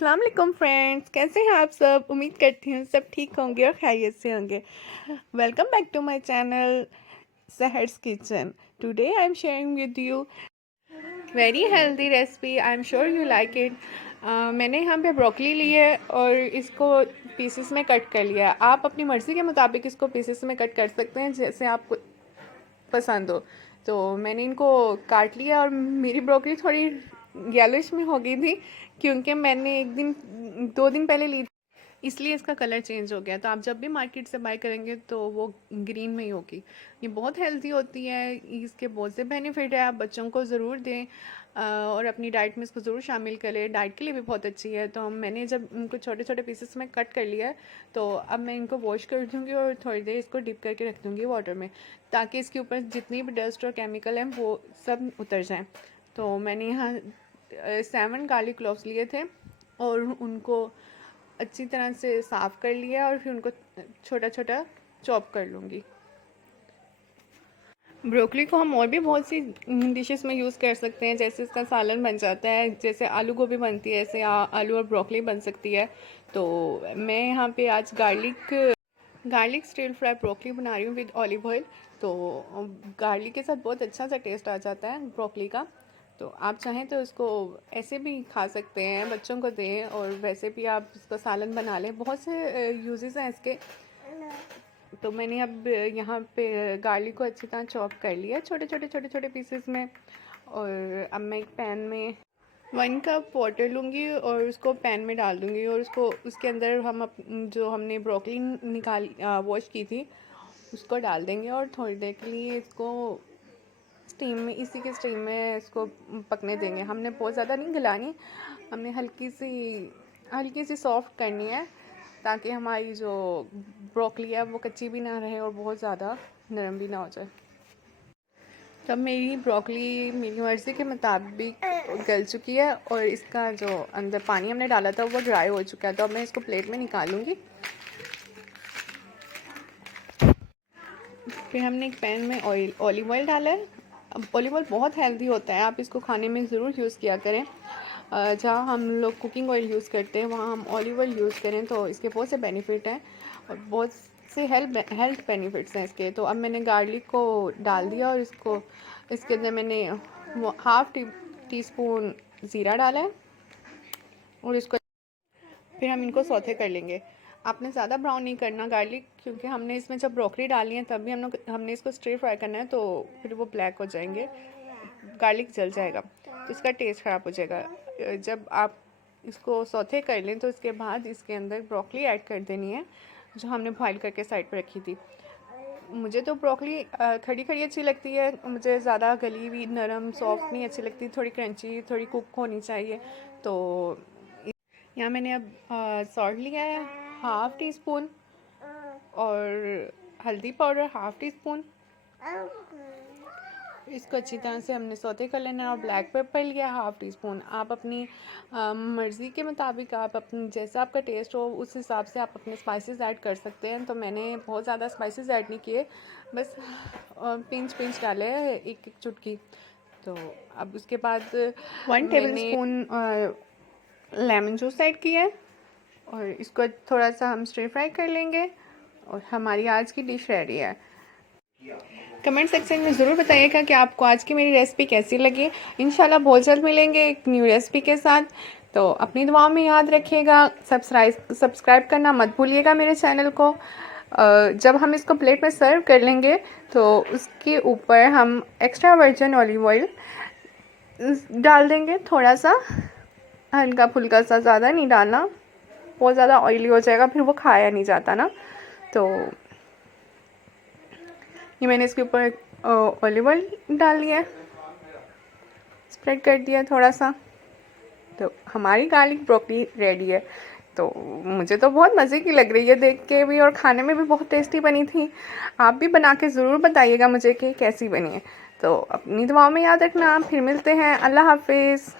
अस्सलाम वालेकुम फ्रेंड्स, कैसे हैं आप सब। उम्मीद करती हूँ सब ठीक होंगे और खैरियत से होंगे। Welcome back to my channel Sahar's kitchen. Today I am sharing with you very healthy recipe. I am sure you like it. मैंने यहाँ पे ब्रोकली ली है और इसको पीसेस में कट कर लिया है। आप अपनी मर्ज़ी के मुताबिक इसको पीसेस में कट कर सकते हैं जैसे आपको पसंद हो। तो मैंने इनको काट लिया और मेरी ब्रोकली थोड़ी येलोइश में हो गई थी क्योंकि मैंने 2 दिन पहले ली थी, इसलिए इसका कलर चेंज हो गया। तो आप जब भी मार्केट से बाय करेंगे तो वो ग्रीन में ही होगी। ये बहुत हेल्दी होती है, इसके बहुत से बेनिफिट है। आप बच्चों को ज़रूर दें और अपनी डाइट में इसको ज़रूर शामिल करें। डाइट के लिए भी बहुत अच्छी है। तो मैंने जब इनको छोटे छोटे पीसेस में कट कर लिया है तो अब मैं इनको वॉश कर दूँगी और थोड़ी देर इसको डिप करके रख दूँगी वाटर में, ताकि इसके ऊपर जितनी भी डस्ट और केमिकल हैं वो सब उतर जाएँ। तो मैंने यहाँ 7 गार्लिक क्लोव्स लिए थे और उनको अच्छी तरह से साफ़ कर लिया और फिर उनको छोटा छोटा चॉप कर लूँगी। ब्रोकली को हम और भी बहुत सी डिशेस में यूज़ कर सकते हैं, जैसे इसका सालन बन जाता है, जैसे आलू गोभी बनती है, ऐसे आलू और ब्रोकली बन सकती है। तो मैं यहाँ पे आज गार्लिक स्टिर फ्राई ब्रोकली बना रही हूँ विद ऑलिव ऑयल। तो गार्लिक के साथ बहुत अच्छा सा टेस्ट आ जाता है ब्रोकली का। तो आप चाहें तो इसको ऐसे भी खा सकते हैं, बच्चों को दें, और वैसे भी आप इसका सालन बना लें। बहुत से यूजेस हैं इसके। तो मैंने अब यहाँ पे गार्लिक को अच्छी तरह चॉप कर लिया छोटे छोटे पीसेस में। और अब मैं एक पैन में 1 कप वाटर लूँगी और उसको पैन में डाल दूँगी और उसके अंदर जो हमने ब्रोकली वॉश की थी उसको डाल देंगे और थोड़ी देर के लिए इसको इसी के स्टीम में इसको पकने देंगे। हमने बहुत ज़्यादा नहीं गलानी, हमने हल्की सी सॉफ्ट करनी है, ताकि हमारी जो ब्रोकली है वो कच्ची भी ना रहे और बहुत ज़्यादा नरम भी ना हो जाए। तब मेरी ब्रोकली मेरी मर्ज़ी के मुताबिक गल चुकी है और इसका जो अंदर पानी हमने डाला था वो ड्राई हो चुका है। तो अब मैं इसको प्लेट में निकालूंगी। फिर हमने एक पैन में ऑलिव ऑयल डाला है। अब ऑलिव ऑयल बहुत हेल्दी होता है, आप इसको खाने में ज़रूर यूज़ किया करें। जहाँ हम लोग कुकिंग ऑयल यूज़ करते हैं वहाँ हम ऑलिव ऑयल यूज़ करें तो इसके बहुत से बेनिफिट हैं और बहुत से हेल्थ बेनिफिट्स हैं इसके। तो अब मैंने गार्लिक को डाल दिया और इसके अंदर मैंने हाफ़ टी स्पून ज़ीरा डाला है और इसको फिर हम इनको सौते कर लेंगे। आपने ज़्यादा ब्राउन नहीं करना गार्लिक, क्योंकि हमने इसमें जब ब्रोकली डाली है तब भी हमने इसको स्टिर फ्राई करना है, तो फिर वो ब्लैक हो जाएंगे, गार्लिक जल जाएगा तो इसका टेस्ट ख़राब हो जाएगा। जब आप इसको सौते कर लें तो इसके बाद इसके अंदर ब्रोकली ऐड कर देनी है जो हमने बॉईल करके साइड पर रखी थी। मुझे तो ब्रोकली खड़ी खड़ी अच्छी लगती है, मुझे ज़्यादा गली हुई नरम सॉफ्ट नहीं अच्छी लगती, थोड़ी क्रंची थोड़ी कुक होनी चाहिए। तो यहाँ मैंने अब सॉल्ट लिया है हाफ़ टी स्पून और हल्दी पाउडर हाफ़ टी स्पून। इसको अच्छी तरह से हमने सौते कर लेना है। और ब्लैक पेपर लिया है हाफ़ टी स्पून। आप अपनी मर्ज़ी के मुताबिक आप अपनी जैसा आपका टेस्ट हो उस हिसाब से आप अपने स्पाइसेस ऐड कर सकते हैं। तो मैंने बहुत ज़्यादा स्पाइसेस ऐड नहीं किए, बस पिंच डाले एक एक चुटकी। तो अब उसके बाद 1 table spoon lemon juice add किया है और इसको थोड़ा सा हम स्टिर फ्राई कर लेंगे और हमारी आज की डिश रेडी है। कमेंट सेक्शन में ज़रूर बताइएगा कि आपको आज की मेरी रेसिपी कैसी लगी। इंशाल्लाह बहुत जल्द मिलेंगे एक न्यू रेसिपी के साथ। तो अपनी दुआओं में याद रखिएगा, सब्सक्राइब करना मत भूलिएगा मेरे चैनल को। जब हम इसको प्लेट में सर्व कर लेंगे तो उसके ऊपर हम एक्स्ट्रा वर्जिन ऑलिव ऑयल डाल देंगे, थोड़ा सा हल्का फुल्का सा, ज़्यादा नहीं डालना, बहुत ज़्यादा ऑयली हो जाएगा फिर वो खाया नहीं जाता ना। तो ये मैंने इसके ऊपर ऑलिव ऑयल डाल लिया, स्प्रेड कर दिया थोड़ा सा। तो हमारी गार्लिक ब्रोकली रेडी है। तो मुझे तो बहुत मज़े की लग रही है देख के भी, और खाने में भी बहुत टेस्टी बनी थी। आप भी बना के ज़रूर बताइएगा मुझे कि कैसी बनी है। तो अपनी दुआओं में याद रखना। फिर मिलते हैं। अल्लाह हाफिज़।